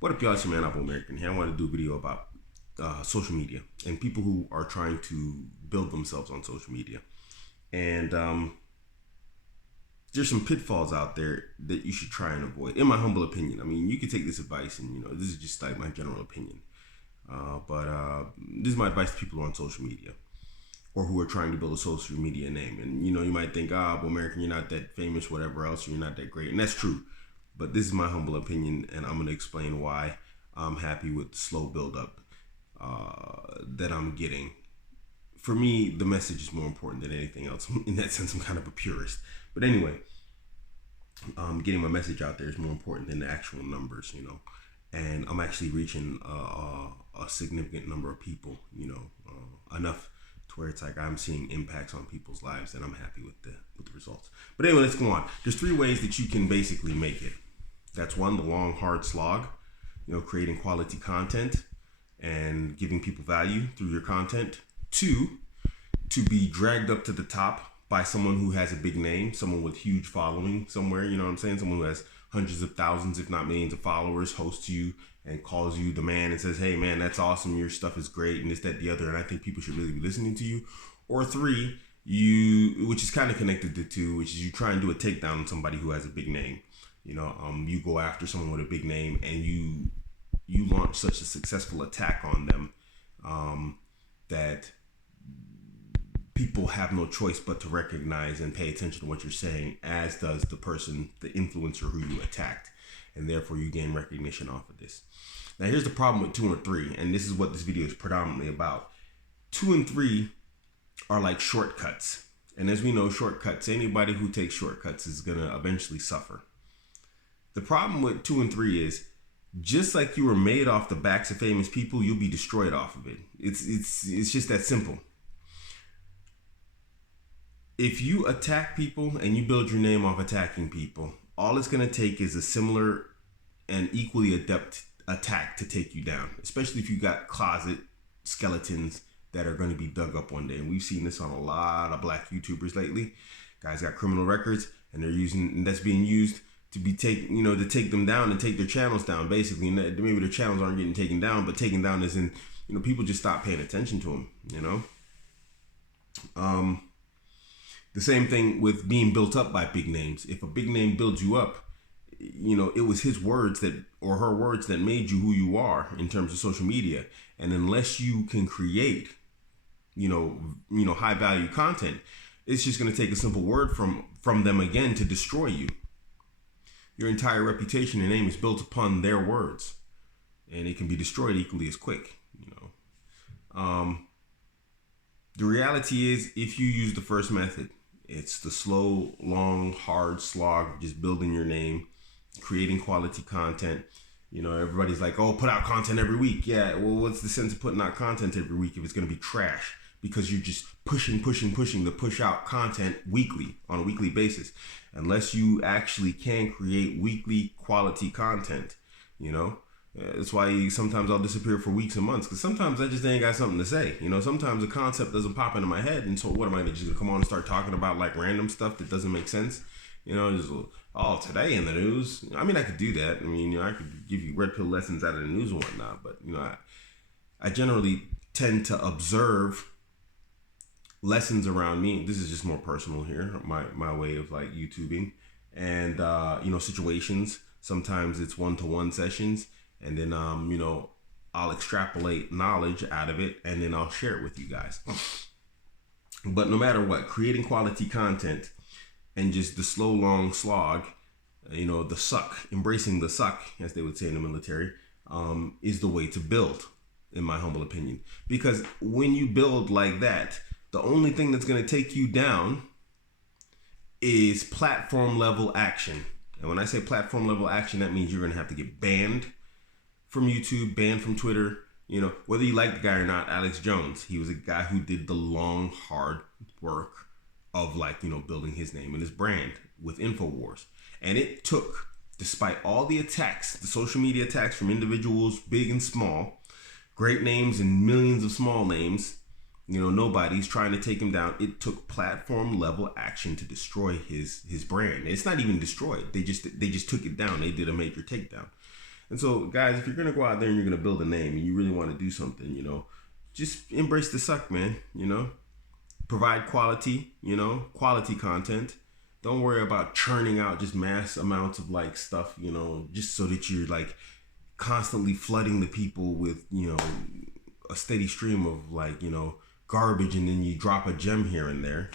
What up, y'all? It's your man, Abuamerican here. I want to do a video about social media and people who are trying to build themselves on social media. And there's some pitfalls out there that you should try and avoid, in my humble opinion. I mean, you can take this advice and, this is just like my general opinion. But this is my advice to people who are on social media or who are trying to build a social media name. And, you might think, Abuamerican, you're not that famous, whatever else, or you're not that great. And that's true. But this is my humble opinion, and I'm going to explain why I'm happy with the slow build-up that I'm getting. For me, the message is more important than anything else. In that sense, I'm kind of a purist. But anyway, getting my message out there is more important than the actual numbers, And I'm actually reaching a significant number of people, enough to where it's like I'm seeing impacts on people's lives, and I'm happy with the results. But anyway, let's go on. There's 3 ways that you can basically make it. That's 1, the long, hard slog, creating quality content and giving people value through your content. 2, to be dragged up to the top by someone who has a big name, someone with huge following somewhere, someone who has hundreds of thousands, if not millions of followers, hosts you and calls you the man and says, hey man, that's awesome, your stuff is great, and this, that, the other, and I think people should really be listening to you. Or 3, which is kind of connected to 2, which is you try and do a takedown on somebody who has a big name. You go after someone with a big name and you launch such a successful attack on them that people have no choice but to recognize and pay attention to what you're saying, as does the person, the influencer who you attacked, and therefore you gain recognition off of this. Now here's the problem with 2 and 3, and this is what this video is predominantly about. 2 and 3 are like shortcuts, and as we know, shortcuts, anybody who takes shortcuts is gonna eventually suffer. The problem with 2 and 3 is, just like you were made off the backs of famous people, you'll be destroyed off of it. It's just that simple. If you attack people and you build your name off attacking people, all it's going to take is a similar and equally adept attack to take you down, especially if you got closet skeletons that are going to be dug up one day. And we've seen this on a lot of black YouTubers lately. Guys got criminal records, and that's being used to be to take them down and take their channels down, basically. And maybe their channels aren't getting taken down, but taken down as in, people just stop paying attention to them, The same thing with being built up by big names. If a big name builds you up, it was his words or her words that made you who you are in terms of social media. And unless you can create, high value content, it's just going to take a simple word from them again to destroy you. Your entire reputation and name is built upon their words, and it can be destroyed equally as quick. The reality is, if you use the first method, it's the slow, long, hard slog, just building your name, creating quality content. Everybody's like, oh, put out content every week. Yeah, well, what's the sense of putting out content every week if it's going to be trash? Because you're just pushing to push out content on a weekly basis. Unless you actually can create weekly quality content, That's why sometimes I'll disappear for weeks and months, because sometimes I just ain't got something to say. Sometimes the concept doesn't pop into my head, and so what am I just gonna come on and start talking about like random stuff that doesn't make sense? Today in the news. I mean, I could do that. I mean, I could give you red pill lessons out of the news and whatnot, but I generally tend to observe lessons around me. This is just more personal here, my way of like YouTubing, and situations. Sometimes it's 1-to-1 sessions. And then, I'll extrapolate knowledge out of it, and then I'll share it with you guys. But no matter what, creating quality content and just the slow, long slog, the suck, embracing the suck, as they would say in the military, is the way to build, in my humble opinion. Because when you build like that, the only thing that's going to take you down is platform level action. And when I say platform level action, that means you're going to have to get banned from YouTube, banned from Twitter. Whether you like the guy or not, Alex Jones, he was a guy who did the long, hard work of building his name and his brand with InfoWars. And it took, despite all the attacks, the social media attacks from individuals, big and small, great names and millions of small names, nobody's trying to take him down. It took platform level action to destroy his brand. It's not even destroyed. They just took it down. They did a major takedown. And so, guys, if you're gonna go out there and you're gonna build a name and you really want to do something, just embrace the suck, man. Provide quality, quality content. Don't worry about churning out just mass amounts of like stuff, just so that you're like constantly flooding the people with, a steady stream of like, garbage, and then you drop a gem here and there.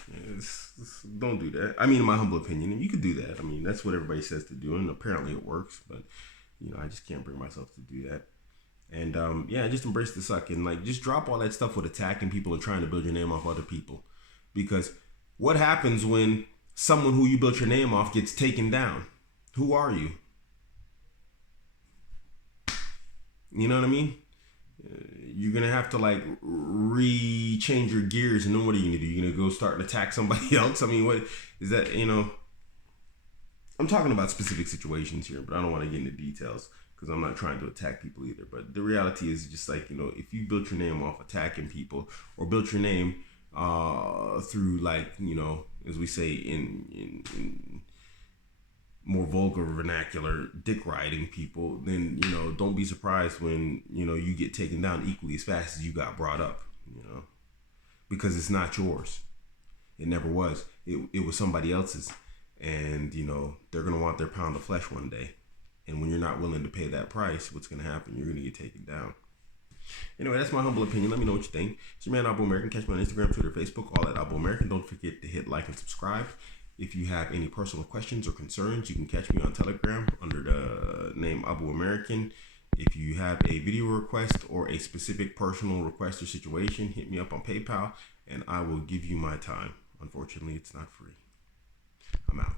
Don't do that. I mean, in my humble opinion, and you could do that. I mean, that's what everybody says to do, and apparently it works. But I just can't bring myself to do that. And yeah, just embrace the suck and like just drop all that stuff with attacking people and trying to build your name off other people. Because what happens when someone who you built your name off gets taken down? Who are you? You know what I mean? You're gonna have to like change your gears, and then what are you gonna do? You're gonna go start and attack somebody else? I mean, what is that? I'm talking about specific situations here, but I don't want to get into details because I'm not trying to attack people either. But the reality is just like, if you built your name off attacking people, or built your name through like, as we say in more vulgar vernacular, dick riding people, then, don't be surprised when, you get taken down equally as fast as you got brought up, because it's not yours. It never was. It was somebody else's. And, they're going to want their pound of flesh one day. And when you're not willing to pay that price, what's going to happen? You're going to get taken down. Anyway, that's my humble opinion. Let me know what you think. It's your man, Abuamerican. Catch me on Instagram, Twitter, Facebook, all at Abuamerican. Don't forget to hit like and subscribe. If you have any personal questions or concerns, you can catch me on Telegram under the name Abuamerican. If you have a video request or a specific personal request or situation, hit me up on PayPal and I will give you my time. Unfortunately, it's not free. I'm out.